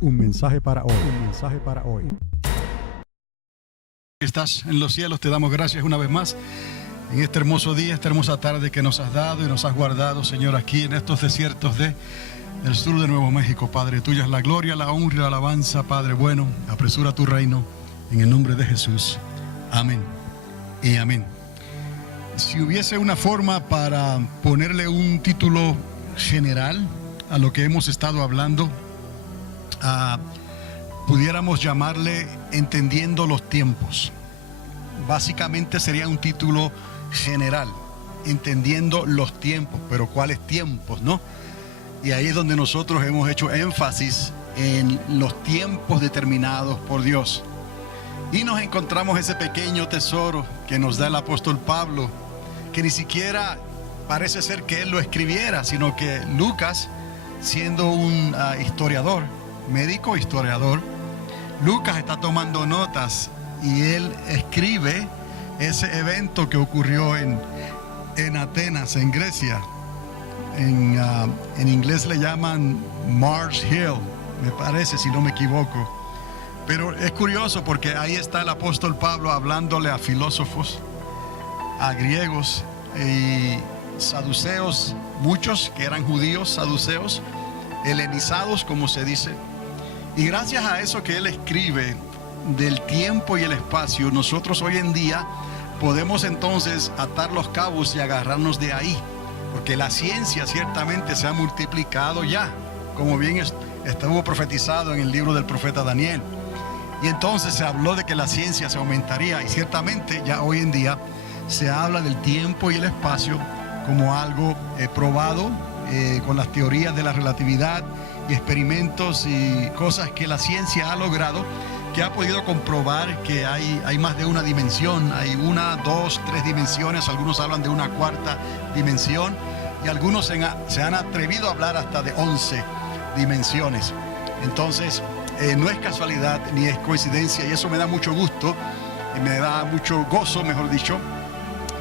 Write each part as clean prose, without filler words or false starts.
Un mensaje para hoy. Un mensaje para hoy. Estás en los cielos, te damos gracias una vez más en este hermoso día, esta hermosa tarde que nos has dado y nos has guardado, Señor, aquí en estos desiertos del sur de Nuevo México. Padre, tuya es la gloria, la honra y la alabanza. Padre bueno, apresura tu reino en el nombre de Jesús. Amén y amén. Si hubiese una forma para ponerle un título general a lo que hemos estado hablando, pudiéramos llamarle Entendiendo los tiempos. Básicamente sería un título general, entendiendo los tiempos, pero ¿cuáles tiempos, no? Y ahí es donde nosotros hemos hecho énfasis en los tiempos determinados por Dios. Y nos encontramos ese pequeño tesoro que nos da el apóstol Pablo, que ni siquiera parece ser que él lo escribiera, sino que Lucas, siendo un historiador, médico historiador, Lucas está tomando notas y él escribe ese evento que ocurrió en Atenas, en Grecia. En inglés le llaman Mars Hill, me parece, si no me equivoco. Pero es curioso porque ahí está el apóstol Pablo hablándole a filósofos, a griegos y saduceos, muchos que eran judíos, saduceos, helenizados, como se dice. Y gracias a eso que él escribe del tiempo y el espacio, nosotros hoy en día podemos entonces atar los cabos y agarrarnos de ahí, porque la ciencia ciertamente se ha multiplicado ya, como bien estuvo profetizado en el libro del profeta Daniel. Y entonces se habló de que la ciencia se aumentaría, y ciertamente ya hoy en día se habla del tiempo y el espacio como algo probado con las teorías de la relatividad y experimentos y cosas que la ciencia ha logrado, que ha podido comprobar que hay más de una dimensión, hay 1, 2, 3 dimensiones, algunos hablan de una cuarta dimensión y algunos se han atrevido a hablar hasta de 11 dimensiones. Entonces no es casualidad ni es coincidencia, y eso me da mucho gusto y me da mucho gozo, mejor dicho,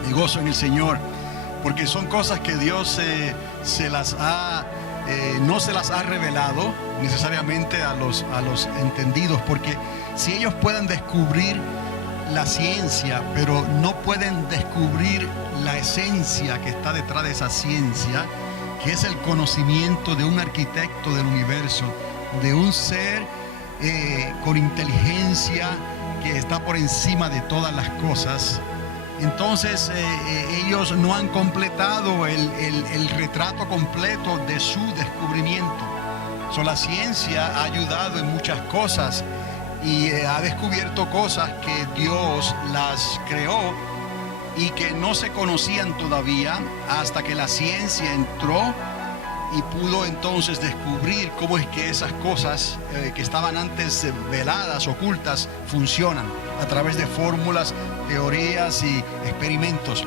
y gozo en el Señor, porque son cosas que Dios no se las ha revelado necesariamente a los entendidos, porque si ellos pueden descubrir la ciencia, pero no pueden descubrir la esencia que está detrás de esa ciencia, que es el conocimiento de un arquitecto del universo, de un ser con inteligencia que está por encima de todas las cosas, entonces ellos no han completado el retrato completo de su descubrimiento. La ciencia ha ayudado en muchas cosas y ha descubierto cosas que Dios las creó y que no se conocían todavía hasta que la ciencia entró y pudo entonces descubrir cómo es que esas cosas que estaban antes veladas, ocultas, funcionan a través de fórmulas, teorías y experimentos.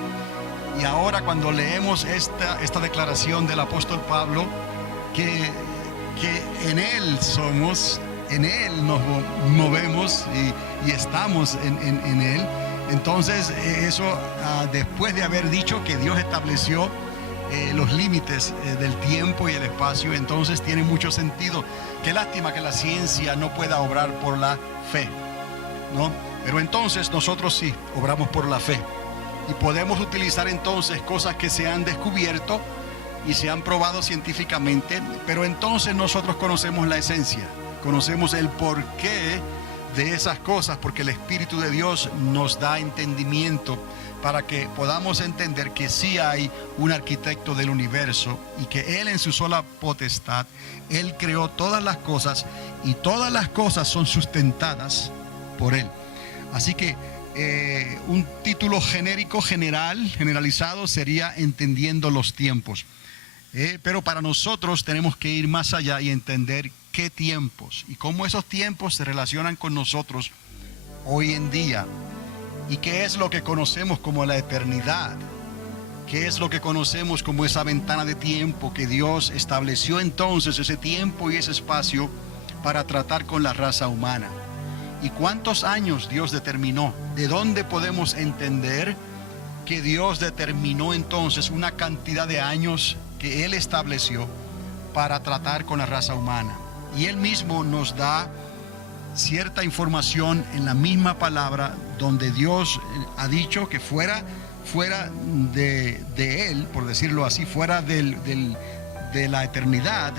Y ahora cuando leemos esta declaración del apóstol Pablo, que en Él somos, en Él nos movemos y estamos en Él, entonces eso después de haber dicho que Dios estableció los límites del tiempo y el espacio, entonces tiene mucho sentido. Qué lástima que la ciencia no pueda obrar por la fe, ¿no? Pero entonces nosotros sí obramos por la fe y podemos utilizar entonces cosas que se han descubierto y se han probado científicamente, pero entonces nosotros conocemos la esencia, conocemos el porqué de esas cosas, porque el Espíritu de Dios nos da entendimiento para que podamos entender que sí hay un arquitecto del universo y que Él en su sola potestad, Él creó todas las cosas y todas las cosas son sustentadas por Él. Así que un título genérico, generalizado sería Entendiendo los tiempos. Pero para nosotros tenemos que ir más allá y entender qué tiempos y cómo esos tiempos se relacionan con nosotros hoy en día. ¿Y qué es lo que conocemos como la eternidad? ¿Qué es lo que conocemos como esa ventana de tiempo que Dios estableció entonces, ese tiempo y ese espacio para tratar con la raza humana? ¿Y cuántos años Dios determinó? ¿De dónde podemos entender que Dios determinó entonces una cantidad de años que Él estableció para tratar con la raza humana? Y Él mismo nos da cierta información en la misma palabra donde Dios ha dicho que fuera de Él, por decirlo así, fuera de la eternidad,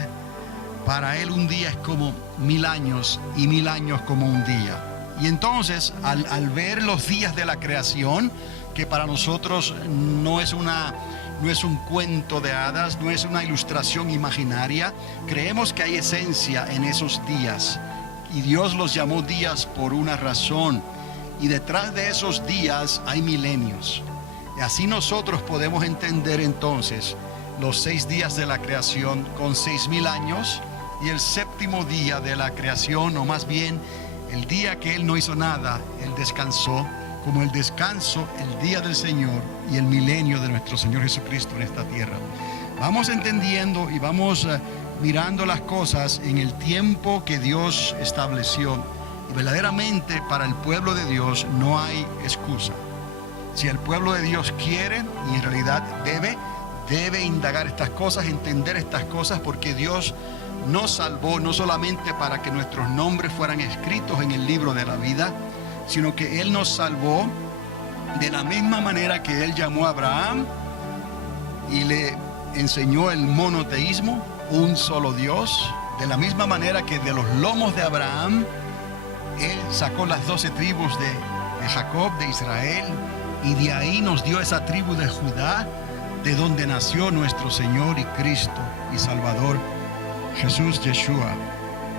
para Él un día es como 1000 años y 1000 años como un día. Y entonces al ver los días de la creación, que para nosotros no es un cuento de hadas, no es una ilustración imaginaria, creemos que hay esencia en esos días. Y Dios los llamó días por una razón. Y detrás de esos días hay milenios. Y así nosotros podemos entender entonces los 6 días de la creación con 6000 años y el séptimo día de la creación, o más bien el día que Él no hizo nada, Él descansó, como el descanso, el día del Señor y el milenio de nuestro Señor Jesucristo en esta tierra. Vamos entendiendo y vamos mirando las cosas en el tiempo que Dios estableció. Y verdaderamente para el pueblo de Dios no hay excusa. Si el pueblo de Dios quiere, y en realidad debe indagar estas cosas, entender estas cosas, porque Dios nos salvó no solamente para que nuestros nombres fueran escritos en el libro de la vida, sino que Él nos salvó de la misma manera que Él llamó a Abraham y le enseñó el monoteísmo, un solo Dios. De la misma manera que de los lomos de Abraham Él sacó las 12 tribus de Jacob, de Israel, y de ahí nos dio esa tribu de Judá, de donde nació nuestro Señor y Cristo y Salvador, Jesús Yeshua.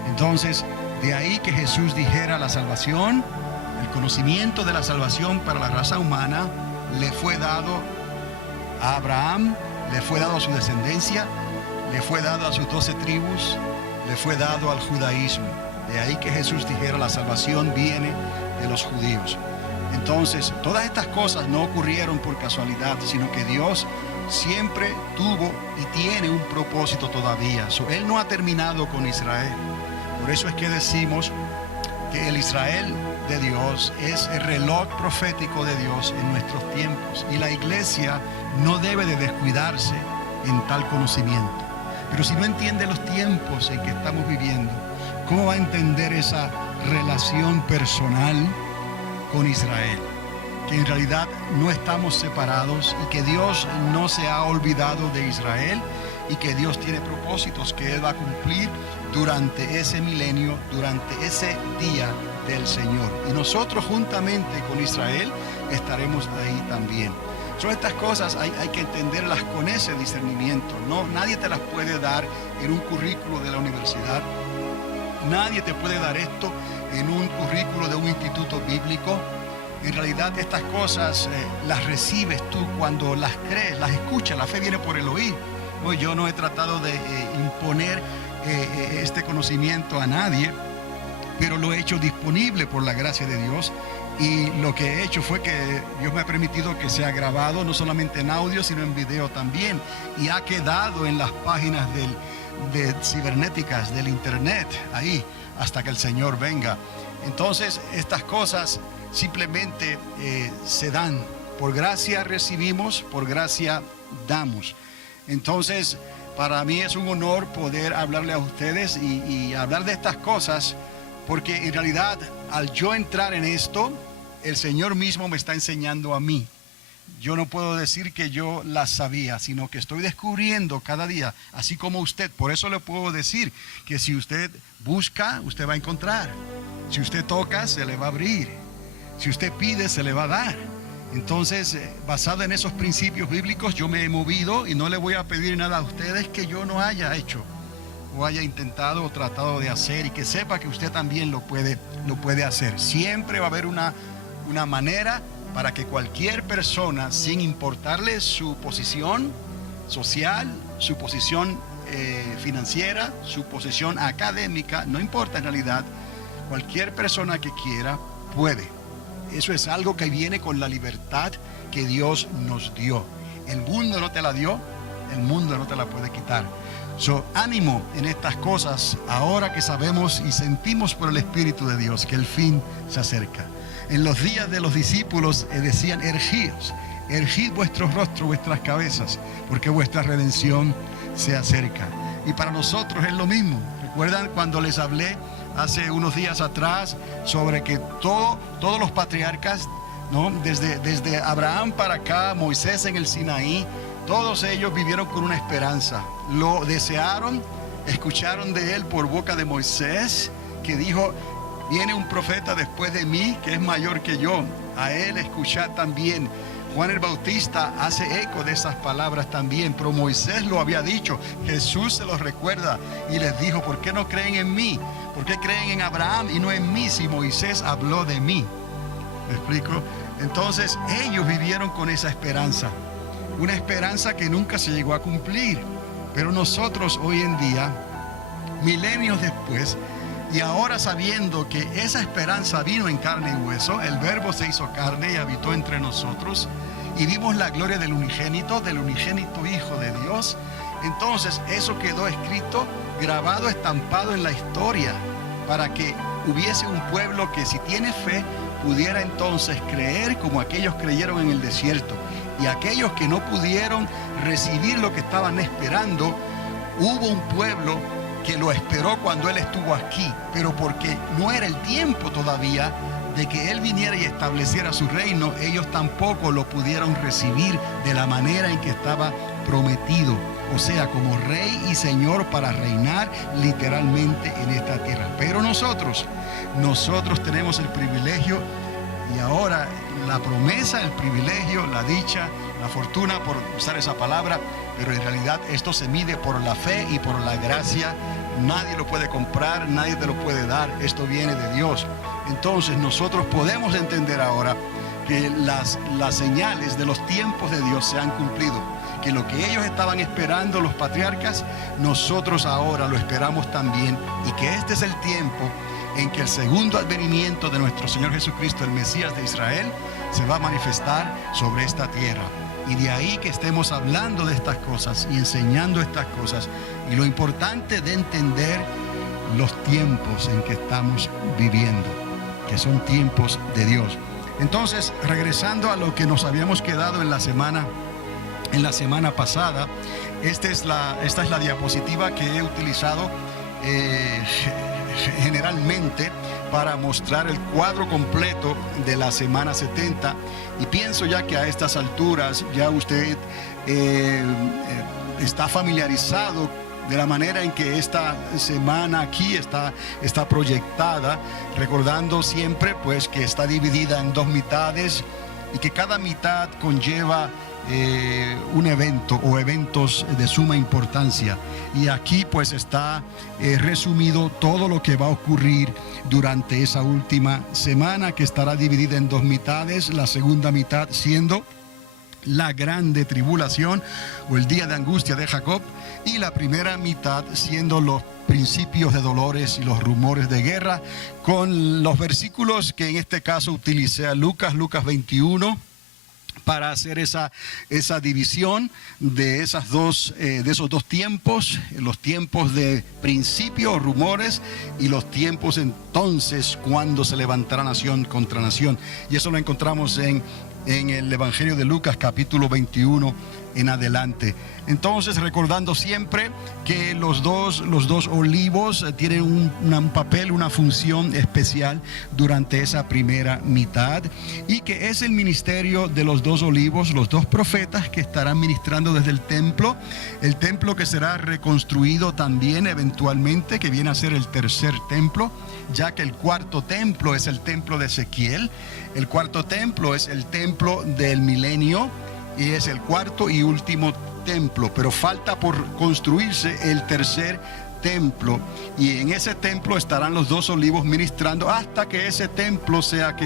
Entonces, de ahí que Jesús dijera: la salvación, el conocimiento de la salvación para la raza humana le fue dado a Abraham, le fue dado a su descendencia, le fue dado a sus 12 tribus, le fue dado al judaísmo. De ahí que Jesús dijera: la salvación viene de los judíos. Entonces, todas estas cosas no ocurrieron por casualidad, sino que Dios siempre tuvo y tiene un propósito todavía. Él no ha terminado con Israel. Por eso es que decimos que el Israel de Dios es el reloj profético de Dios en nuestros tiempos. Y la iglesia no debe de descuidarse en tal conocimiento. Pero si no entiende los tiempos en que estamos viviendo, ¿cómo va a entender esa relación personal con Israel? Que en realidad no estamos separados y que Dios no se ha olvidado de Israel y que Dios tiene propósitos que Él va a cumplir durante ese milenio, durante ese día del Señor. Y nosotros juntamente con Israel estaremos ahí también. Son estas cosas, hay que entenderlas con ese discernimiento. No, nadie te las puede dar en un currículo de la universidad. Nadie te puede dar esto en un currículo de un instituto bíblico. En realidad estas cosas las recibes tú cuando las crees, las escuchas. La fe viene por el oír. No, yo no he tratado de imponer este conocimiento a nadie, pero lo he hecho disponible por la gracia de Dios. Y lo que he hecho fue que Dios me ha permitido que sea grabado no solamente en audio, sino en video también. Y ha quedado en las páginas de cibernéticas del internet, ahí, hasta que el Señor venga. Entonces, estas cosas simplemente se dan. Por gracia recibimos, por gracia damos. Entonces, para mí es un honor poder hablarle a ustedes y hablar de estas cosas, porque en realidad al yo entrar en esto, el Señor mismo me está enseñando a mí. Yo no puedo decir que yo las sabía, sino que estoy descubriendo cada día, así como usted. Por eso le puedo decir que si usted busca, usted va a encontrar. Si usted toca, se le va a abrir. Si usted pide, se le va a dar. Entonces, basado en esos principios bíblicos, yo me he movido y no le voy a pedir nada a ustedes que yo no haya hecho o haya intentado o tratado de hacer, y que sepa que usted también lo puede hacer. Siempre va a haber una manera para que cualquier persona, sin importarle su posición social, su posición financiera, su posición académica, no importa en realidad, cualquier persona que quiera puede. Eso es algo que viene con la libertad que Dios nos dio. El mundo no te la dio, el mundo no te la puede quitar. Ánimo en estas cosas, ahora que sabemos y sentimos por el Espíritu de Dios que el fin se acerca. En los días de los discípulos decían: ergid vuestros rostros, vuestras cabezas, porque vuestra redención se acerca. y para nosotros es lo mismo. ¿Recuerdan cuando les hablé hace unos días atrás sobre que todos los patriarcas, ¿no? Desde Abraham para acá, Moisés en el Sinaí, todos ellos vivieron con una esperanza. Lo desearon, escucharon de él por boca de Moisés, que dijo: viene un profeta después de mí que es mayor que yo. A él escuchad también. Juan el Bautista hace eco de esas palabras también, pero Moisés lo había dicho. Jesús se los recuerda y les dijo: ¿por qué no creen en mí? ¿Por qué creen en Abraham y no en mí si Moisés habló de mí? ¿Me explico? Entonces ellos vivieron con esa esperanza, una esperanza que nunca se llegó a cumplir. Pero nosotros hoy en día, milenios después, y ahora sabiendo que esa esperanza vino en carne y hueso, el Verbo se hizo carne y habitó entre nosotros, y vimos la gloria del unigénito Hijo de Dios. Entonces eso quedó escrito, grabado, estampado en la historia, para que hubiese un pueblo que, si tiene fe, pudiera entonces creer como aquellos creyeron en el desierto. Y aquellos que no pudieron recibir lo que estaban esperando, hubo un pueblo que lo esperó cuando Él estuvo aquí, pero porque no era el tiempo todavía de que Él viniera y estableciera su reino, ellos tampoco lo pudieron recibir de la manera en que estaba prometido, o sea, como Rey y Señor para reinar literalmente en esta tierra. Pero nosotros tenemos el privilegio, y ahora la promesa, el privilegio, la dicha, la fortuna, por usar esa palabra, pero en realidad esto se mide por la fe y por la gracia. Nadie lo puede comprar, nadie te lo puede dar, esto viene de Dios. Entonces nosotros podemos entender ahora que las señales de los tiempos de Dios se han cumplido, que lo que ellos estaban esperando, los patriarcas, nosotros ahora lo esperamos también, y que este es el tiempo en que el segundo advenimiento de nuestro Señor Jesucristo, el Mesías de Israel, se va a manifestar sobre esta tierra. Y de ahí que estemos hablando de estas cosas y enseñando estas cosas, y lo importante de entender los tiempos en que estamos viviendo, que son tiempos de Dios. Entonces, regresando a lo que nos habíamos quedado en la semana pasada, esta es la diapositiva que he utilizado generalmente para mostrar el cuadro completo de la semana 70, y pienso ya que a estas alturas ya usted está familiarizado de la manera en que esta semana aquí está proyectada, recordando siempre pues que está dividida en dos mitades y que cada mitad conlleva un evento o eventos de suma importancia, y aquí pues está resumido todo lo que va a ocurrir durante esa última semana, que estará dividida en dos mitades, la segunda mitad siendo la grande tribulación o el día de angustia de Jacob, y la primera mitad siendo los principios de dolores y los rumores de guerra, con los versículos que en este caso utilicé a Lucas 21, para hacer esa división de esos dos tiempos, los tiempos de principio, rumores, y los tiempos entonces cuando se levantará nación contra nación. Y eso lo encontramos en el Evangelio de Lucas capítulo 21 en adelante. Entonces, recordando siempre que los dos olivos tienen un papel, una función especial durante esa primera mitad, y que es el ministerio de los dos olivos, los dos profetas que estarán ministrando desde el templo que será reconstruido también eventualmente, que viene a ser el tercer templo, ya que el cuarto templo es el templo de Ezequiel, el cuarto templo es el templo del milenio, y es el cuarto y último templo, pero falta por construirse el tercer templo, y en ese templo estarán los dos olivos ministrando hasta que ese templo sea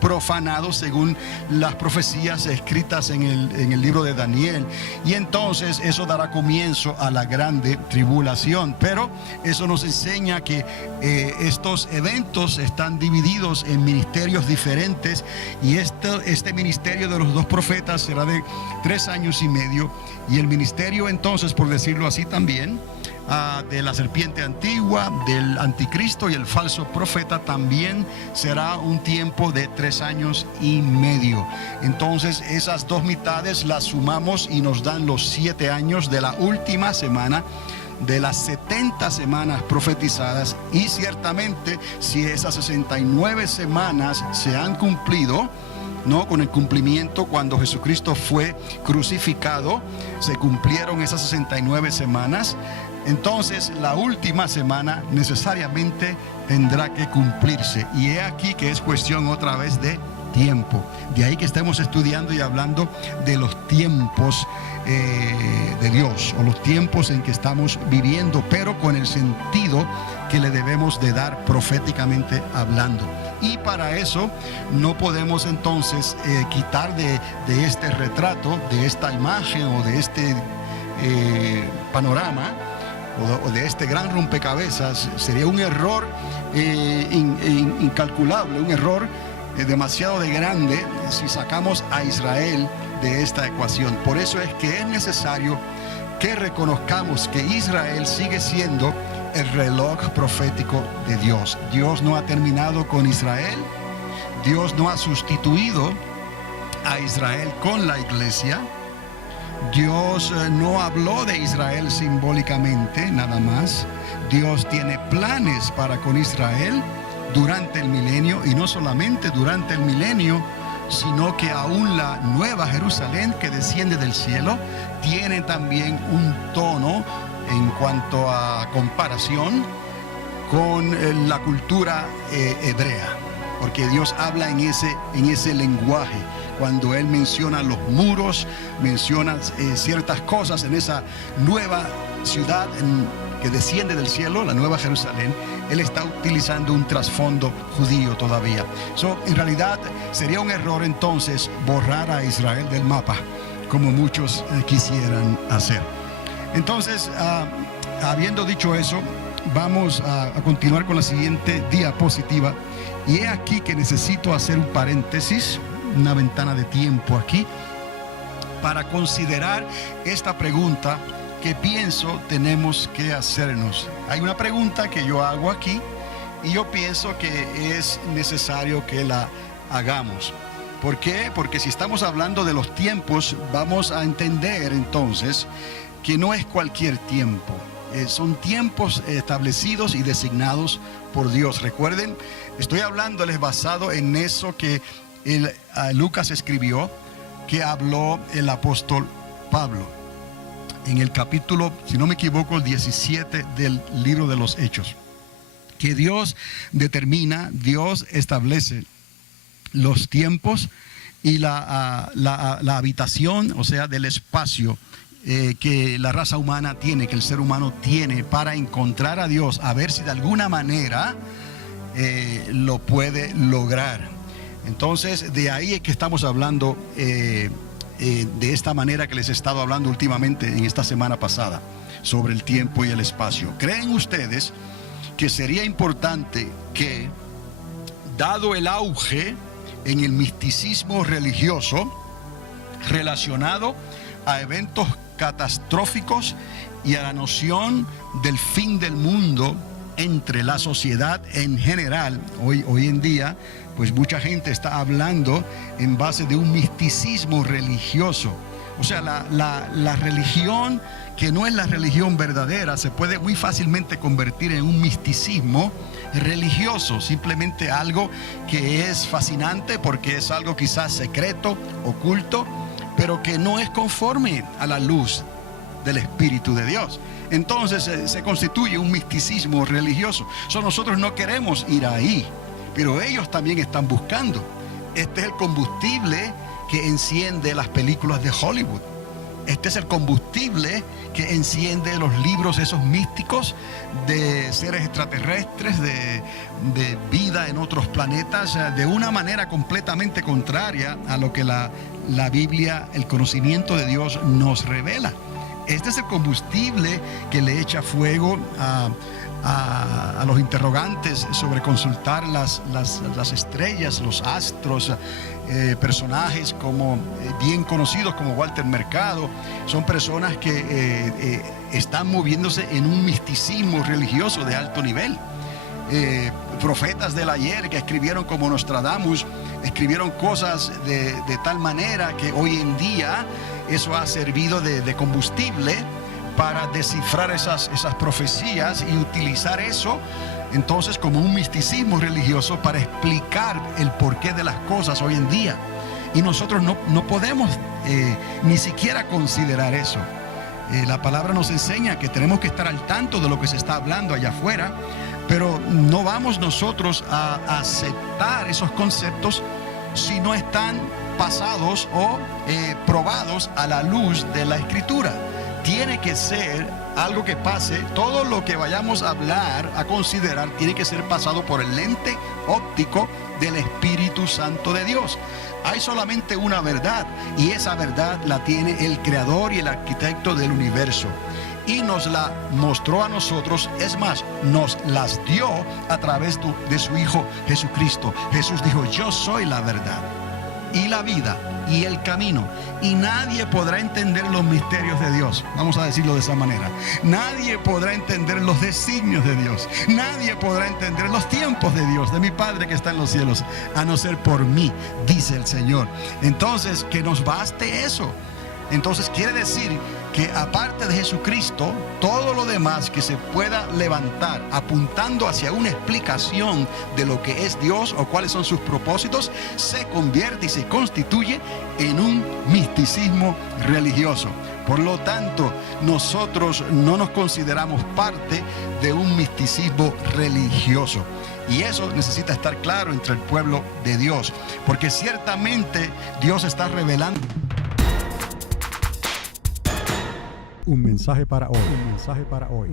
profanado según las profecías escritas en el libro de Daniel, y entonces eso dará comienzo a la grande tribulación. Pero eso nos enseña que estos eventos están divididos en ministerios diferentes, y este ministerio de los dos profetas será de 3 años y medio, y el ministerio entonces, por decirlo así también, de la serpiente antigua, del anticristo y el falso profeta, también será un tiempo de 3 años y medio. Entonces esas dos mitades las sumamos y nos dan los 7 años de la última semana de las 70 semanas profetizadas, y ciertamente si esas 69 semanas se han cumplido, ¿no? Con el cumplimiento cuando Jesucristo fue crucificado, se cumplieron esas 69 semanas. Entonces la última semana necesariamente tendrá que cumplirse, y he aquí que es cuestión otra vez de tiempo. De ahí que estemos estudiando y hablando de los tiempos de Dios, o los tiempos en que estamos viviendo, pero con el sentido que le debemos de dar proféticamente hablando. Y para eso no podemos entonces quitar de este retrato, de esta imagen o de este panorama o de este gran rompecabezas. Sería un error incalculable, un error demasiado de grande si sacamos a Israel de esta ecuación. Por eso es que es necesario que reconozcamos que Israel sigue siendo el reloj profético de Dios. Dios no ha terminado con Israel. Dios no ha sustituido a Israel con la iglesia. Dios no habló de Israel simbólicamente nada más. Dios tiene planes para con Israel durante el milenio, y no solamente durante el milenio, sino que aún la nueva Jerusalén que desciende del cielo tiene también un tono en cuanto a comparación con la cultura hebrea, porque Dios habla en ese lenguaje. Cuando Él menciona los muros, menciona ciertas cosas en esa nueva ciudad que desciende del cielo, la nueva Jerusalén, Él está utilizando un trasfondo judío todavía. En realidad sería un error entonces borrar a Israel del mapa, como muchos quisieran hacer. Entonces, habiendo dicho eso, vamos a continuar con la siguiente diapositiva. Y he aquí que necesito hacer un paréntesis, una ventana de tiempo aquí, para considerar esta pregunta que pienso tenemos que hacernos. Hay una pregunta que yo hago aquí y yo pienso que es necesario que la hagamos. ¿Por qué? Porque si estamos hablando de los tiempos, vamos a entender entonces que no es cualquier tiempo. Son tiempos establecidos y designados por Dios. Recuerden, estoy hablándoles basado en eso que Lucas escribió, que habló el apóstol Pablo en el capítulo, si no me equivoco, el 17 del libro de los Hechos, que Dios determina, Dios establece los tiempos y la habitación, o sea, del espacio que la raza humana tiene, que el ser humano tiene para encontrar a Dios, a ver si de alguna manera lo puede lograr. Entonces, de ahí es que estamos hablando de esta manera que les he estado hablando últimamente en esta semana pasada, sobre el tiempo y el espacio. ¿Creen ustedes que sería importante que, dado el auge en el misticismo religioso relacionado a eventos catastróficos y a la noción del fin del mundo entre la sociedad en general, hoy en día, pues mucha gente está hablando en base de un misticismo religioso? O sea, la religión que no es la religión verdadera se puede muy fácilmente convertir en un misticismo religioso, simplemente algo que es fascinante porque es algo quizás secreto, oculto, pero que no es conforme a la luz del Espíritu de Dios. Entonces se constituye un misticismo religioso. Nosotros no queremos ir ahí, pero ellos también están buscando. Este es el combustible que enciende las películas de Hollywood. Este es el combustible que enciende los libros esos místicos de seres extraterrestres, de vida en otros planetas, de una manera completamente contraria a lo que la Biblia, el conocimiento de Dios nos revela. Este es el combustible que le echa fuego a los interrogantes sobre consultar las estrellas, los astros, personajes como bien conocidos como Walter Mercado. Son personas que están moviéndose en un misticismo religioso de alto nivel. Profetas del ayer que escribieron como Nostradamus, escribieron cosas de tal manera que hoy en día eso ha servido de combustible para descifrar esas profecías y utilizar eso entonces como un misticismo religioso para explicar el porqué de las cosas hoy en día. Y nosotros no podemos ni siquiera considerar eso. La palabra nos enseña que tenemos que estar al tanto de lo que se está hablando allá afuera, pero no vamos nosotros a aceptar esos conceptos si no están pasados o probados a la luz de la Escritura. Tiene que ser algo que pase, todo lo que vayamos a hablar, a considerar, tiene que ser pasado por el lente óptico del Espíritu Santo de Dios. Hay solamente una verdad, y esa verdad la tiene el Creador y el Arquitecto del universo. Y nos la mostró a nosotros, es más, nos las dio a través de su Hijo Jesucristo. Jesús dijo: yo soy la verdad y la vida y el camino, y nadie podrá entender los misterios de Dios. Vamos a decirlo de esa manera. Nadie podrá entender los designios de Dios. Nadie podrá entender los tiempos de Dios, de mi Padre que está en los cielos, a no ser por mí, dice el Señor. Entonces, que nos baste eso. Entonces quiere decir que aparte de Jesucristo, todo lo demás que se pueda levantar apuntando hacia una explicación de lo que es Dios o cuáles son sus propósitos, se convierte y se constituye en un misticismo religioso. Por lo tanto, nosotros no nos consideramos parte de un misticismo religioso. Y eso necesita estar claro entre el pueblo de Dios, porque ciertamente Dios está revelando. Un mensaje para hoy. Un mensaje para hoy.